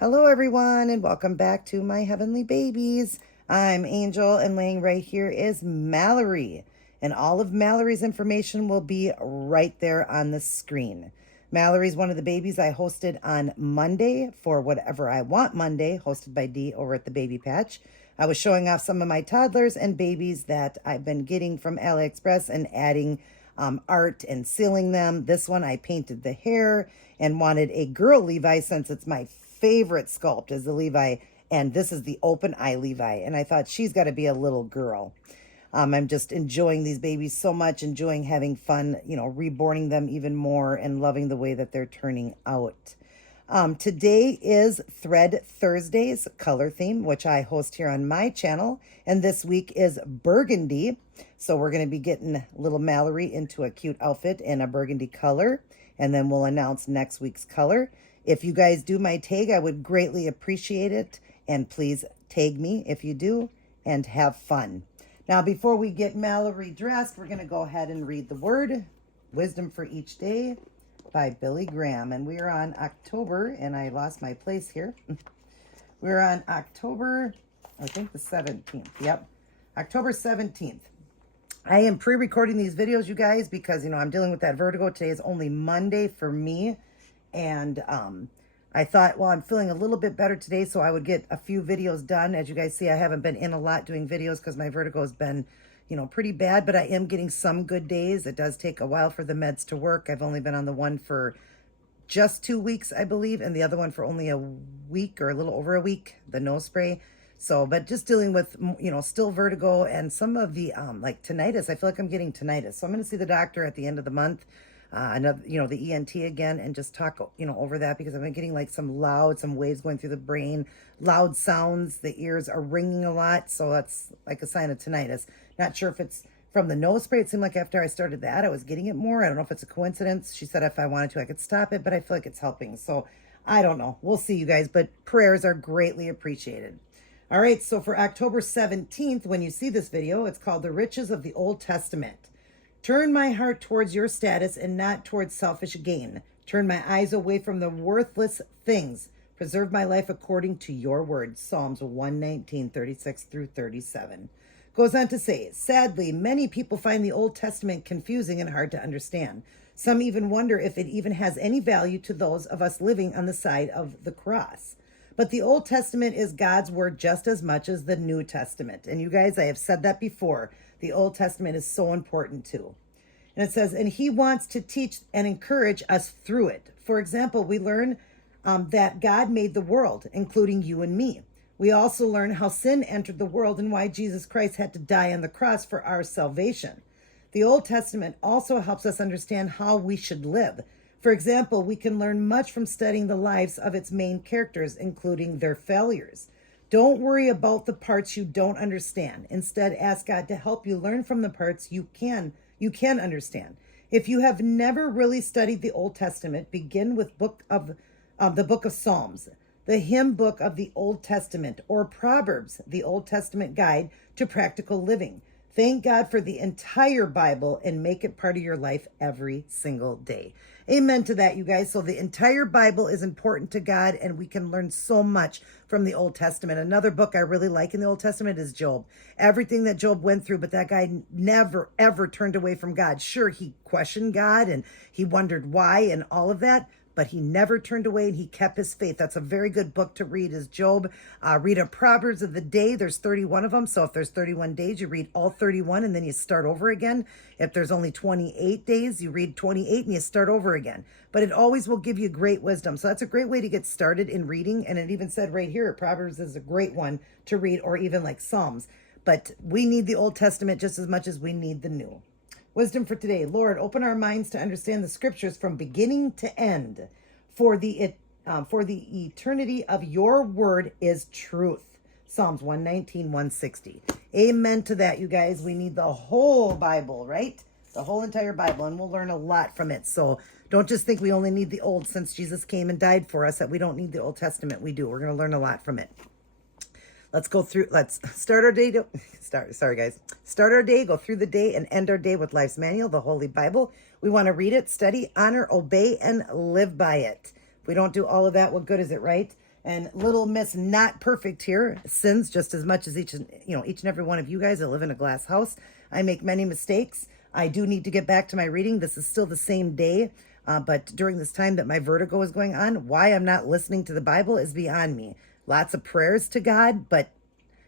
Hello, everyone, and welcome back to my heavenly babies. I'm Angel, and laying right here is Mallory. And all of Mallory's information will be right there on the screen. Mallory's one of the babies I hosted on Monday for Whatever I Want Monday, hosted by Dee over at the Baby Patch. I was showing off some of my toddlers and babies that I've been getting from AliExpress and adding art and sealing them. This one I painted the hair and wanted a girl Levi since it's my favorite sculpt is the Levi, and this is the open eye Levi, and I thought she's got to be a little girl. I'm just enjoying these babies so much, enjoying having fun, reborning them even more and loving the way that they're turning out. Today is Thread Thursday's color theme, which I host here on my channel. And this week is burgundy. So we're going to be getting little Mallory into a cute outfit in a burgundy color. And then we'll announce next week's color. If you guys do my tag, I would greatly appreciate it. And please tag me if you do and have fun. Now, before we get Mallory dressed, we're going to go ahead and read the word, Wisdom for Each Day, by Billy Graham. And we are on October, and I lost my place here. We're on October, I think the 17th. Yep, October 17th. I am pre-recording these videos, you guys, because, I'm dealing with that vertigo. Today is only Monday for me. And I thought, well, I'm feeling a little bit better today, so I would get a few videos done. As you guys see, I haven't been in a lot doing videos because my vertigo has been pretty bad, but I am getting some good days. It does take a while for the meds to work. I've only been on the one for just 2 weeks, I believe, and the other one for only a week or a little over a week, the nose spray. So, but just dealing with, still vertigo and some of the, like tinnitus. I feel like I'm getting tinnitus. So I'm going to see the doctor at the end of the month, another, the ENT again, and just talk, over that because I've been getting like some waves going through the brain, loud sounds. The ears are ringing a lot. So that's like a sign of tinnitus. Not sure if it's from the nose spray. It seemed like after I started that, I was getting it more. I don't know if it's a coincidence. She said if I wanted to, I could stop it, but I feel like it's helping. So I don't know. We'll see, you guys, but prayers are greatly appreciated. All right, so for October 17th, when you see this video, it's called The Riches of the Old Testament. Turn my heart towards your status and not towards selfish gain. Turn my eyes away from the worthless things. Preserve my life according to your word. Psalms 119, 36 through 37. Goes on to say, sadly, many people find the Old Testament confusing and hard to understand. Some even wonder if it even has any value to those of us living on the side of the cross. But the Old Testament is God's word just as much as the New Testament. And you guys, I have said that before. The Old Testament is so important too. And it says, and he wants to teach and encourage us through it. For example, we learn that God made the world, including you and me. We also learn how sin entered the world and why Jesus Christ had to die on the cross for our salvation. The Old Testament also helps us understand how we should live. For example, we can learn much from studying the lives of its main characters, including their failures. Don't worry about the parts you don't understand. Instead, ask God to help you learn from the parts you can understand. If you have never really studied the Old Testament, begin with the book of Psalms, the hymn book of the Old Testament, or Proverbs, the Old Testament guide to practical living. Thank God for the entire Bible and make it part of your life every single day. Amen to that, you guys. So the entire Bible is important to God, and we can learn so much from the Old Testament. Another book I really like in the Old Testament is Job. Everything that Job went through, but that guy never, ever turned away from God. Sure, he questioned God, and he wondered why and all of that, but he never turned away and he kept his faith. That's a very good book to read is Job. Read a Proverbs of the day. There's 31 of them. So if there's 31 days, you read all 31 and then you start over again. If there's only 28 days, you read 28 and you start over again. But it always will give you great wisdom. So that's a great way to get started in reading. And it even said right here, Proverbs is a great one to read, or even like Psalms. But we need the Old Testament just as much as we need the New. Wisdom for today. Lord, open our minds to understand the scriptures from beginning to end. For the eternity of your word is truth. Psalms 119, 160. Amen to that, you guys. We need the whole Bible, right? The whole entire Bible, and we'll learn a lot from it. So don't just think we only need the Old since Jesus came and died for us, that we don't need the Old Testament. We do. We're going to learn a lot from it. Let's start our day. Start our day, go through the day, and end our day with Life's Manual, the Holy Bible. We want to read it, study, honor, obey, and live by it. If we don't do all of that, what good is it, right? And little Miss Not Perfect here sins just as much as each and every one of you guys. I live in a glass house. I make many mistakes. I do need to get back to my reading. This is still the same day, but during this time that my vertigo is going on, why I'm not listening to the Bible is beyond me. Lots of prayers to God, but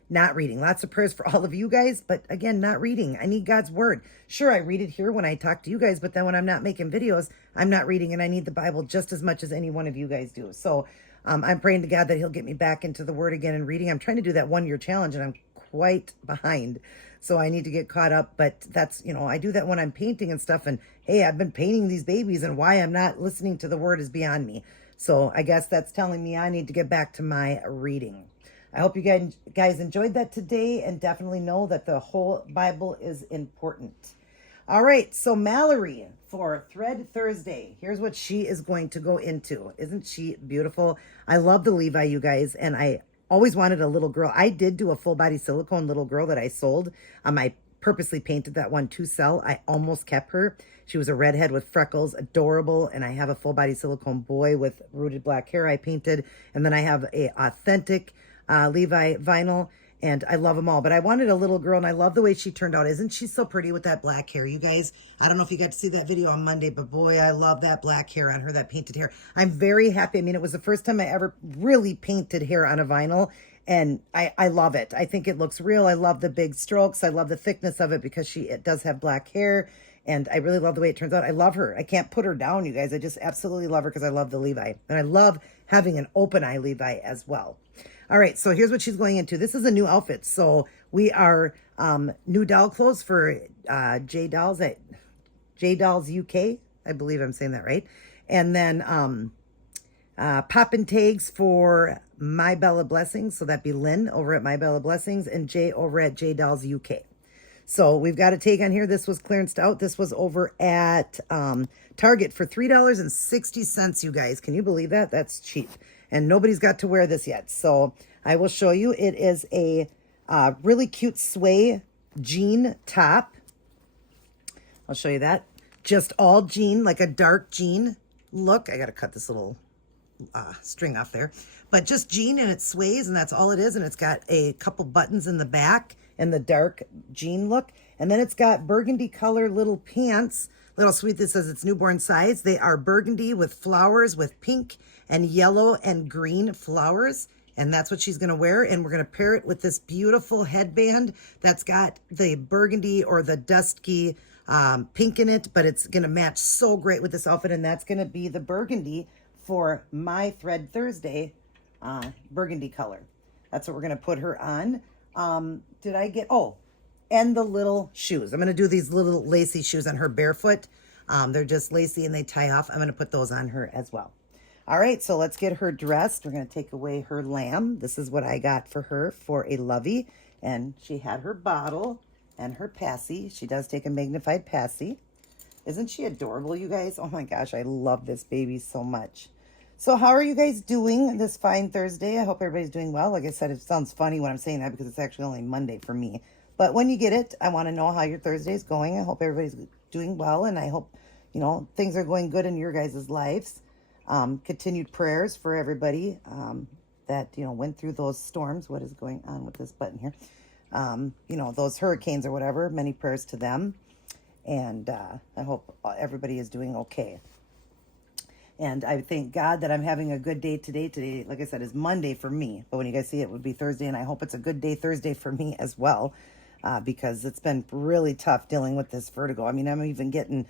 not reading. Lots of prayers for all of you guys, but again, not reading. I need God's word. Sure, I read it here when I talk to you guys, but then when I'm not making videos, I'm not reading, and I need the Bible just as much as any one of you guys do. So I'm praying to God that he'll get me back into the word again and reading. I'm trying to do that 1-year challenge, and I'm quite behind. So I need to get caught up, but that's, I do that when I'm painting and stuff, and hey, I've been painting these babies, and why I'm not listening to the word is beyond me. So I guess that's telling me I need to get back to my reading. I hope you guys enjoyed that today, and definitely know that the whole Bible is important. All right, so Mallory for Thread Thursday. Here's what she is going to go into. Isn't she beautiful? I love the Levi, you guys, and I always wanted a little girl. I did do a full body silicone little girl that I sold. I purposely painted that one to sell. I almost kept her. She was a redhead with freckles, adorable, and I have a full body silicone boy with rooted black hair I painted, and then I have a authentic Levi vinyl, and I love them all. But I wanted a little girl, and I love the way she turned out. Isn't she so pretty with that black hair, you guys? I don't know if you got to see that video on Monday, but boy, I love that black hair on her, that painted hair. I'm very happy. I mean, it was the first time I ever really painted hair on a vinyl, and I love it. I think it looks real. I love the big strokes. I love the thickness of it because it does have black hair, and I really love the way it turns out. I love her. I can't put her down, you guys. I just absolutely love her because I love the Levi, and I love having an open eye Levi as well. All right, so here's what she's going into. This is a new outfit. So we are new doll clothes for J Dolls at J Dolls UK. I believe I'm saying that right. And then poppin' tags for My Bella Blessings. So that'd be Lynn over at My Bella Blessings and Jay over at J Dolls UK. So we've got a tag on here. This was clearanced out. This was over at Target for $3.60, you guys. Can you believe that? That's cheap. And nobody's got to wear this yet. So I will show you. It is a really cute sway jean top. I'll show you that. Just all jean, like a dark jean look. I got to cut this little string off there. But just jean, and it sways, and that's all it is. And it's got a couple buttons in the back and the dark jean look. And then it's got burgundy color little pants. Little sweet, this says it's newborn size. They are burgundy with flowers with pink and yellow and green flowers. And that's what she's going to wear. And we're going to pair it with this beautiful headband that's got the burgundy or the dusky pink in it. But it's going to match so great with this outfit. And that's going to be the burgundy for my Thread Thursday burgundy color. That's what we're going to put her on. Did I get... Oh, and the little shoes. I'm going to do these little lacy shoes on her barefoot. They're just lacy and they tie off. I'm going to put those on her as well. All right, so let's get her dressed. We're going to take away her lamb. This is what I got for her for a lovey. And she had her bottle and her passy. She does take a magnified passy. Isn't she adorable, you guys? Oh my gosh, I love this baby so much. So how are you guys doing this fine Thursday? I hope everybody's doing well. Like I said, it sounds funny when I'm saying that because it's actually only Monday for me. But when you get it, I want to know how your Thursday is going. I hope everybody's doing well, and I hope, things are going good in your guys' lives. Continued prayers for everybody that, went through those storms. What is going on with this button here? Those hurricanes or whatever. Many prayers to them. And I hope everybody is doing okay. And I thank God that I'm having a good day today. Today, like I said, is Monday for me. But when you guys see it, it would be Thursday. And I hope it's a good day Thursday for me as well. Because it's been really tough dealing with this vertigo. I mean, I'm even getting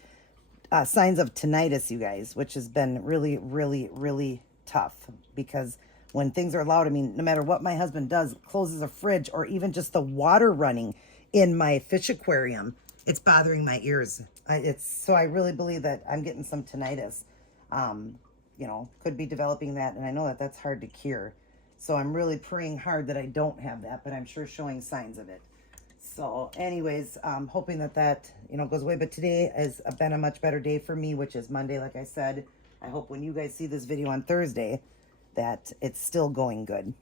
signs of tinnitus, you guys, which has been really, really, really tough. Because when things are loud, I mean, no matter what my husband does, closes a fridge, or even just the water running in my fish aquarium, it's bothering my ears. So I really believe that I'm getting some tinnitus. Could be developing that. And I know that that's hard to cure. So I'm really praying hard that I don't have that, but I'm sure showing signs of it. So anyways, hoping that goes away. But today has been a much better day for me, which is Monday, like I said. I hope when you guys see this video on Thursday that it's still going good,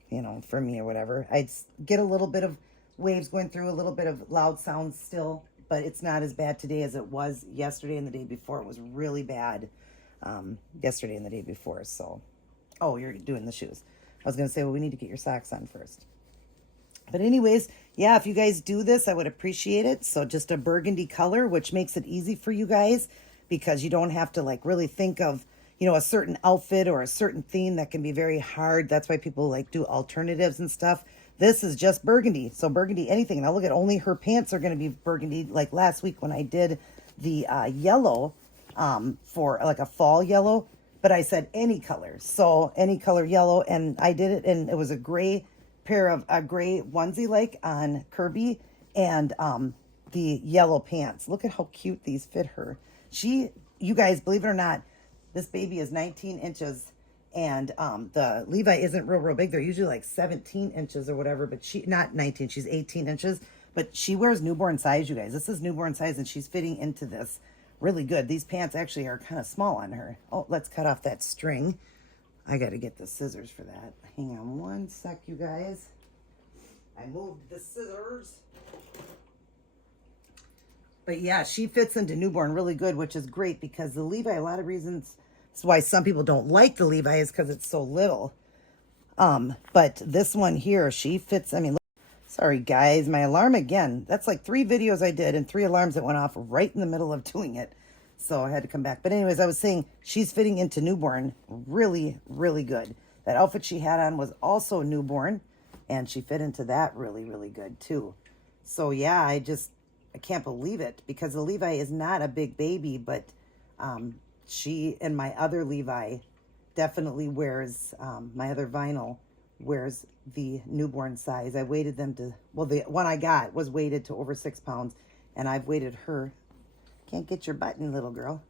for me or whatever. I get a little bit of waves going through, a little bit of loud sounds still, but it's not as bad today as it was yesterday and the day before. It was really bad yesterday and the day before. So, oh, you're doing the shoes. I was going to say, well, we need to get your socks on first. But anyways, yeah, if you guys do this, I would appreciate it. So just a burgundy color, which makes it easy for you guys because you don't have to like really think of, you know, a certain outfit or a certain theme that can be very hard. That's why people like do alternatives and stuff. This is just burgundy. So burgundy anything. Now look at, only her pants are going to be burgundy. Like last week when I did the yellow for like a fall yellow, but I said any color. So any color yellow, and I did it, and it was a gray pair of a gray onesie like on Kirby, and the yellow pants. Look at how cute these fit her. You guys, believe it or not, this baby is 19 inches, and the Levi isn't real big. They're usually like 17 inches or whatever, but not 19, she's 18 inches, but she wears newborn size, you guys. This is newborn size, and she's fitting into this really good. These pants actually are kind of small on her. Oh, let's cut off that string. I got to get the scissors for that. Hang on one sec, you guys. I moved the scissors. But yeah, she fits into newborn really good, which is great because the Levi, a lot of reasons, that's why some people don't like the Levi is because it's so little. But this one here, she fits, I mean, look, sorry guys, my alarm again. That's like 3 videos I did and 3 alarms that went off right in the middle of doing it. So I had to come back. But anyways, I was saying she's fitting into newborn really good. That outfit she had on was also newborn, and she fit into that really good too. So yeah, I can't believe it because the Levi is not a big baby, but she and my other Levi definitely wears, my other vinyl wears the newborn size. I weighted them to, well, the one I got was weighted to over 6 pounds, and I've weighted her. Can't get your button, little girl.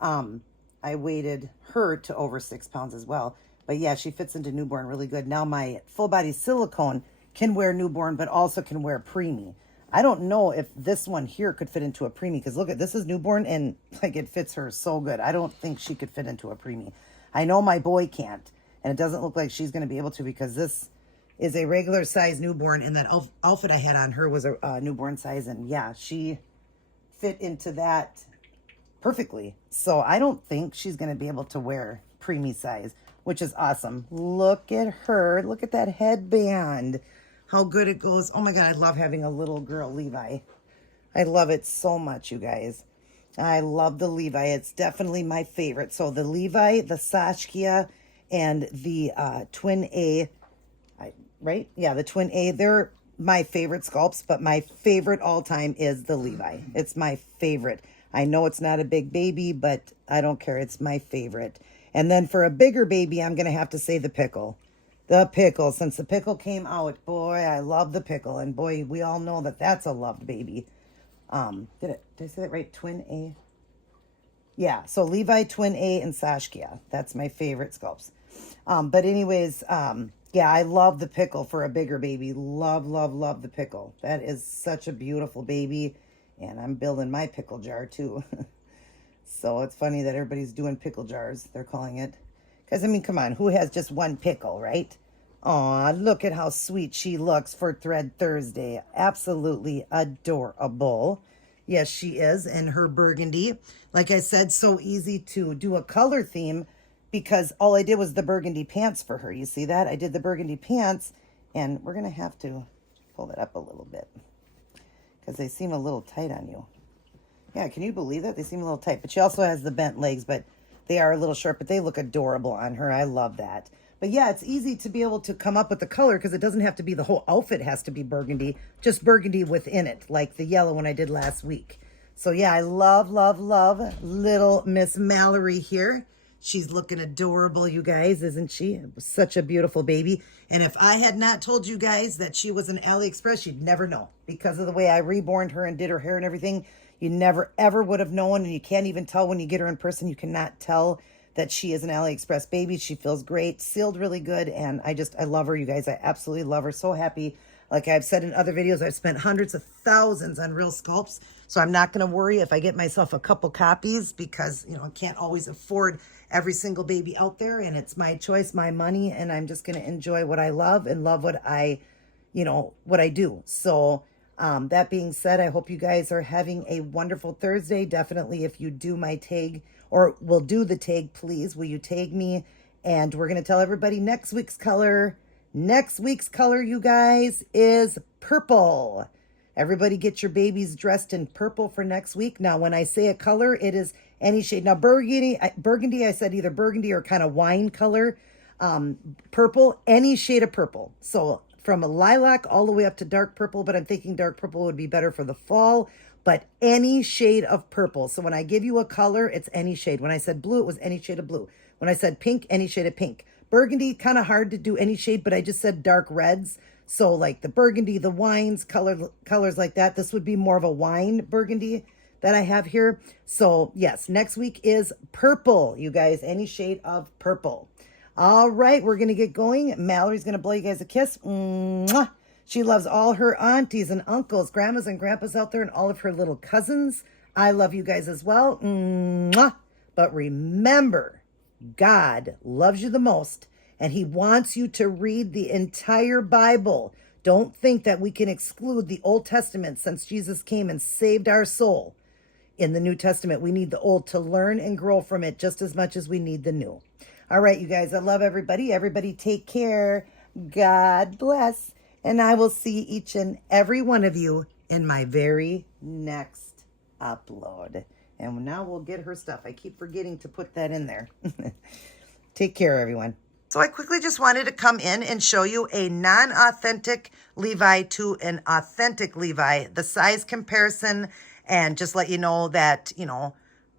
I weighted her to over 6 pounds as well. But yeah, she fits into newborn really good. Now my full body silicone can wear newborn, but also can wear preemie. I don't know if this one here could fit into a preemie, because look at, this is newborn and like it fits her so good. I don't think she could fit into a preemie. I know my boy can't, and it doesn't look like she's going to be able to because this is a regular size newborn, and that outfit I had on her was a newborn size, and yeah, she fit into that perfectly. So I don't think she's going to be able to wear preemie size, which is awesome. Look at her. Look at that headband. How good it goes. Oh my God, I love having a little girl Levi. I love it so much, you guys. I love the Levi. It's definitely my favorite. So the Levi, the Saskia, and the Twin A, right? Yeah, the Twin A, they're my favorite sculpts, but my favorite all time is the Levi. It's my favorite. I know it's not a big baby, but I don't care. It's my favorite. And then for a bigger baby, I'm going to have to say the Pickle. The Pickle. Since the Pickle came out, boy, I love the Pickle. And boy, we all know that that's a loved baby. Did I say that right? Twin A? Yeah, so Levi, Twin A, and Saskia. That's my favorite sculpts. But anyways, yeah, I love the Pickle for a bigger baby. Love the Pickle. That is such a beautiful baby. And I'm building my pickle jar too. So it's funny that everybody's doing pickle jars, they're calling it. Because, I mean, come on, who has just one pickle, right? Aw, look at how sweet she looks for Thread Thursday. Absolutely adorable. Yes, she is. And her burgundy. Like I said, so easy to do a color theme because all I did was the burgundy pants for her. You see that? I did the burgundy pants, and we're going to have to pull that up a little bit because they seem a little tight on you. Yeah, can you believe that? They seem a little tight. But she also has the bent legs, but they are a little short, but they look adorable on her. I love that. But yeah, it's easy to be able to come up with the color because it doesn't have to be the whole outfit has to be burgundy, just burgundy within it, like the yellow one I did last week. So yeah, I love little Miss Mallory here. She's looking adorable, you guys, isn't she? Such a beautiful baby. And if I had not told you guys that she was an AliExpress, you'd never know. Because of the way I reborned her and did her hair and everything, you never, ever would have known. And you can't even tell when you get her in person. You cannot tell that she is an AliExpress baby. She feels great, sealed really good. And I love her, you guys. I absolutely love her. So happy. Like I've said in other videos, I've spent hundreds of thousands on real sculpts. So I'm not going to worry if I get myself a couple copies because, you know, I can't always afford every single baby out there. And it's my choice, my money. And I'm just going to enjoy what I love and love what I, you know, what I do. So that being said, I hope you guys are having a wonderful Thursday. Definitely if you do my tag or will do the tag, please, will you tag me And we're going to tell everybody next week's color. Next week's color, you guys, is purple. Everybody get your babies dressed in purple for next week. Now, when I say a color, it is any shade. Now, burgundy, I said either burgundy or kind of wine color. Purple, any shade of purple. So from a lilac all the way up to dark purple, but I'm thinking dark purple would be better for the fall, but any shade of purple. So when I give you a color, it's any shade. When I said blue, it was any shade of blue. When I said pink, any shade of pink. Burgundy, kind of hard to do any shade, but I just said dark reds. So like the burgundy, the wines, colors like that. This would be more of a wine burgundy that I have here. So yes, next week is purple, you guys, any shade of purple. All right, we're going to get going. Mallory's going to blow you guys a kiss. Mwah. She loves all her aunties and uncles, grandmas and grandpas out there, and all of her little cousins. I love you guys as well. Mwah. But remember, God loves you the most, and he wants you to read the entire Bible. Don't think that we can exclude the Old Testament since Jesus came and saved our soul. In the New Testament, we need the Old to learn and grow from it just as much as we need the New. All right, you guys, I love everybody. Everybody take care. God bless. And I will see each and every one of you in my very next upload. And now we'll get her stuff. I keep forgetting to put that in there. Take care, everyone. So I quickly just wanted to come in and show you a non-authentic Levi to an authentic Levi, the size comparison, and just let you know that,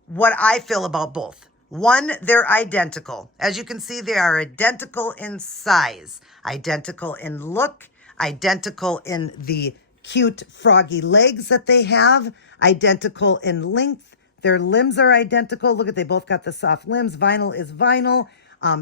what I feel about both. One, they're identical. As you can see, they are identical in size, identical in look, identical in the cute froggy legs that they have, identical in length. Their limbs are identical. Look at, they both got the soft limbs. Vinyl is vinyl.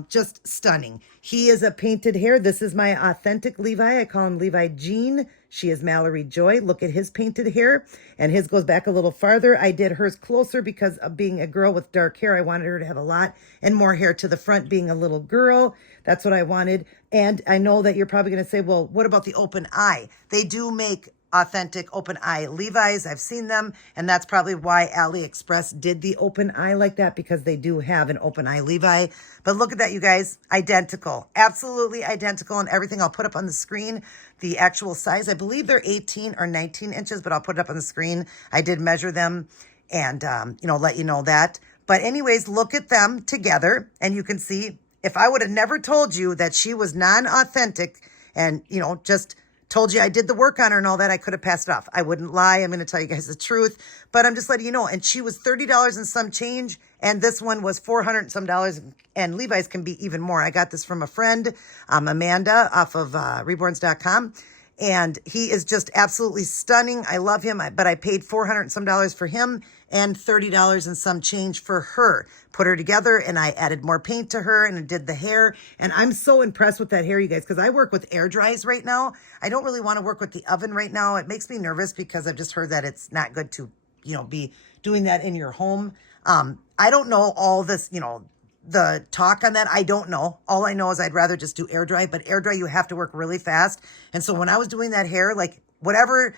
Just stunning. He is a painted hair. This is my authentic Levi. I call him Levi Jean. She is Mallory Joy. Look at his painted hair, and his goes back a little farther. I did hers closer because of being a girl with dark hair. I wanted her to have a lot and more hair to the front, being a little girl. That's what I wanted. And I know that you're probably going to say, well, what about the open eye? They do make authentic open eye Levi's. I've seen them, and that's probably why AliExpress did the open eye like that, because they do have an open eye Levi. But look at that, you guys, identical, absolutely identical, and everything. I'll put up on the screen the actual size. I believe they're 18 or 19 inches, but I'll put it up on the screen. I did measure them and let you know that. But anyways, look at them together, and you can see, if I would have never told you that she was non-authentic and just told you I did the work on her and all that, I could have passed it off. I wouldn't lie. I'm going to tell you guys the truth, but I'm just letting you know. And she was $30 and some change, and this one was $400 and some dollars, and Levi's can be even more. I got this from a friend, Amanda, off of Reborns.com, and he is just absolutely stunning. I love him, but I paid $400 and some dollars for him and $30 and some change for her. Put her together, and I added more paint to her, and I did the hair. And I'm so impressed with that hair, you guys, because I work with air dries right now. I don't really want to work with the oven right now. It makes me nervous because I've just heard that it's not good to, be doing that in your home. I don't know all this, the talk on that. I don't know. All I know is I'd rather just do air dry, but air dry, you have to work really fast. And so when I was doing that hair, like whatever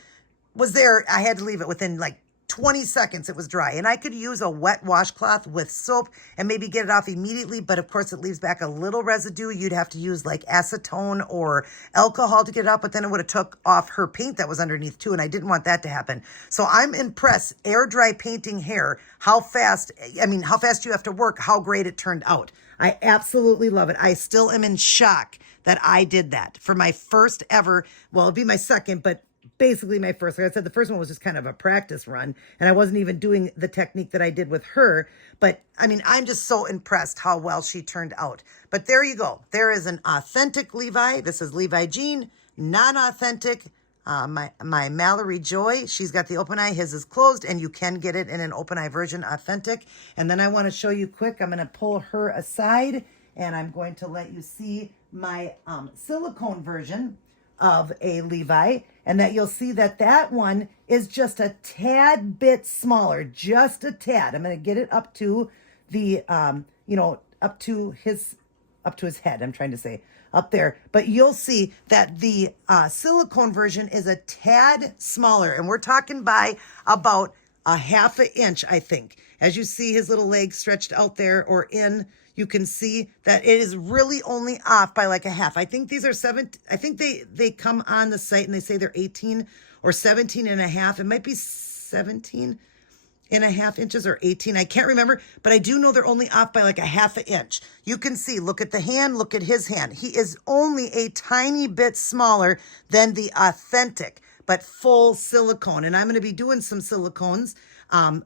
was there, I had to leave it within like 20 seconds. It was dry, and I could use a wet washcloth with soap and maybe get it off immediately. But of course it leaves back a little residue. You'd have to use like acetone or alcohol to get it out, but then it would have took off her paint that was underneath too. And I didn't want that to happen. So I'm impressed. Air dry painting hair, how fast you have to work, how great it turned out. I absolutely love it. I still am in shock that I did that for my first ever, well, it'll be my second, but basically my first. Like I said, the first one was just kind of a practice run, and I wasn't even doing the technique that I did with her. But I'm just so impressed how well she turned out. But there you go. There is an authentic Levi. This is Levi Jean. Non-authentic, my Mallory Joy. She's got the open eye. His is closed, and you can get it in an open eye version, authentic. And then I want to show you quick. I'm going to pull her aside, and I'm going to let you see my silicone version of a Levi, and that you'll see that one is just a tad bit smaller, just a tad. I'm going to get it up to the, up to his head. I'm trying to say up there, but you'll see that the silicone version is a tad smaller, and we're talking by about a half an inch, I think. As you see his little legs stretched out there or in, you can see that it is really only off by like a half. I think these are I think they come on the site and they say they're 18 or 17 and a half. It might be 17 and a half inches or 18. I can't remember, but I do know they're only off by like a half an inch. You can see, look at the hand, look at his hand. He is only a tiny bit smaller than the authentic, but full silicone. And I'm going to be doing some silicones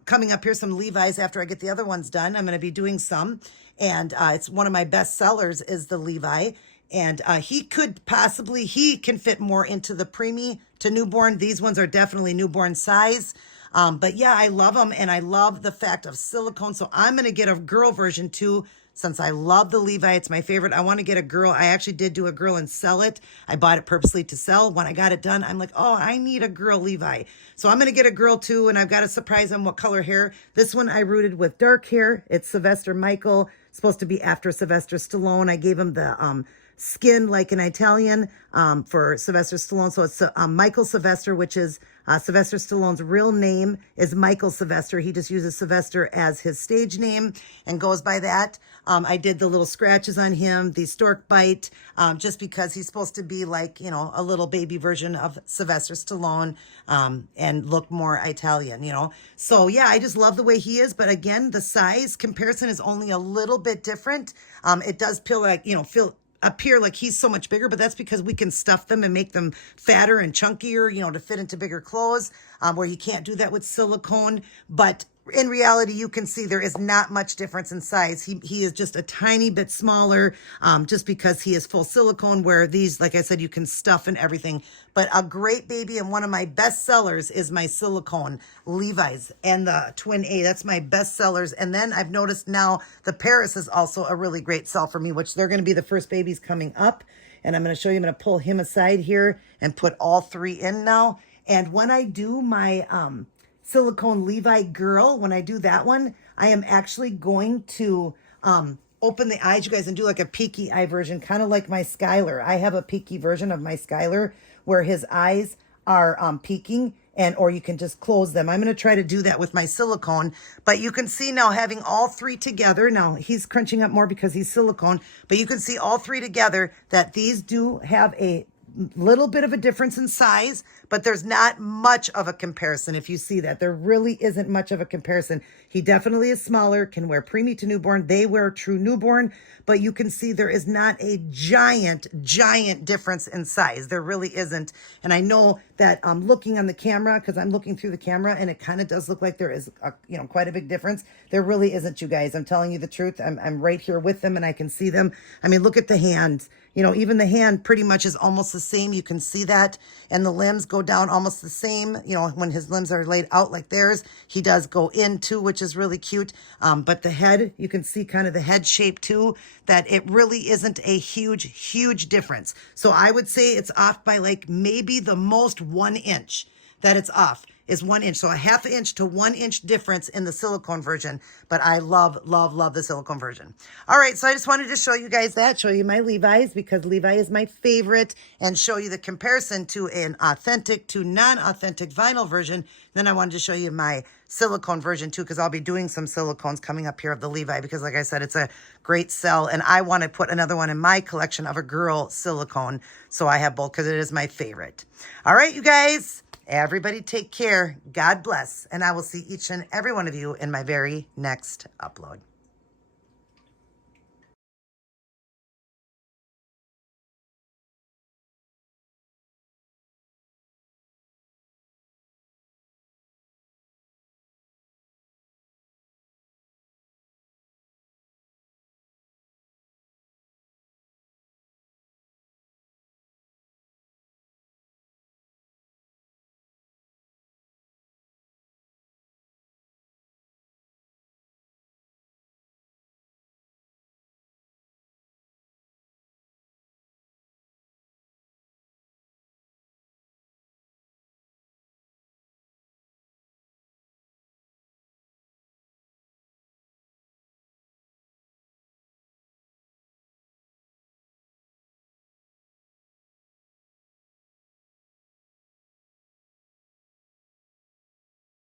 coming up here, some Levi's after I get the other ones done. I'm going to be doing some. And it's one of my best sellers is the Levi. And he can fit more into the preemie to newborn. These ones are definitely newborn size. But yeah, I love them, and I love the fact of silicone. So I'm going to get a girl version too, since I love the Levi. It's my favorite. I want to get a girl. I actually did do a girl and sell it. I bought it purposely to sell. When I got it done, I'm like, oh, I need a girl Levi. So I'm going to get a girl too, and I've got a surprise on what color hair. This one I rooted with dark hair. It's Sylvester Michael, supposed to be after Sylvester Stallone. I gave him the skin like an Italian for Sylvester Stallone. So it's Michael Sylvester, which is Sylvester Stallone's real name is Michael Sylvester. He just uses Sylvester as his stage name and goes by that. I did the little scratches on him, the stork bite, just because he's supposed to be like, you know, a little baby version of Sylvester Stallone and look more Italian, you know. So yeah, I just love the way he is. But again, the size comparison is only a little bit different. It does feel like, you know, appear like he's so much bigger, but that's because we can stuff them and make them fatter and chunkier, you know, to fit into bigger clothes, where you can't do that with silicone. But in reality, you can see there is not much difference in size. He is just a tiny bit smaller, just because he is full silicone, where these, like I said, you can stuff and everything. But a great baby, and one of my best sellers is my silicone Levi's and the Twin A. That's my best sellers. And then I've noticed now the Paris is also a really great sell for me, which they're going to be the first babies coming up. And I'm going to show you, I'm going to pull him aside here and put all three in now. And when I do my silicone Levi girl, when I do that one, I am actually going to open the eyes, you guys, and do like a peeky eye version, kind of like my Skylar. I have a peeky version of my Skylar where his eyes are peeking, or you can just close them. I'm going to try to do that with my silicone, but you can see now having all three together. Now he's crunching up more because he's silicone, but you can see all three together that these do have a little bit of a difference in size, but there's not much of a comparison. If you see that, there really isn't much of a comparison. He definitely is smaller, can wear preemie to newborn. They wear true newborn, but you can see there is not a giant difference in size. There really isn't. And I know that I'm looking on the camera, because I'm looking through the camera, and it kind of does look like there is quite a big difference. There really isn't, you guys. I'm telling you the truth. I'm right here with them, and I can see them. I mean, look at the hands. You know, even the hand pretty much is almost the same. You can see that. And the limbs go down almost the same. You know, when his limbs are laid out like theirs, he does go in too, which is really cute. But the head, you can see kind of the head shape too, that it really isn't a huge difference. So I would say it's off by like maybe the most 1 inch that it's off. Is 1 inch. So a half inch to 1 inch difference in the silicone version. But I love the silicone version. All right. So I just wanted to show you guys that, show you my Levi's, because Levi is my favorite, and show you the comparison to an authentic to non-authentic vinyl version. Then I wanted to show you my silicone version too, because I'll be doing some silicones coming up here of the Levi, because like I said, it's a great sell. And I want to put another one in my collection of a girl silicone. So I have both because it is my favorite. All right, you guys. Everybody take care. God bless. And I will see each and every one of you in my very next upload.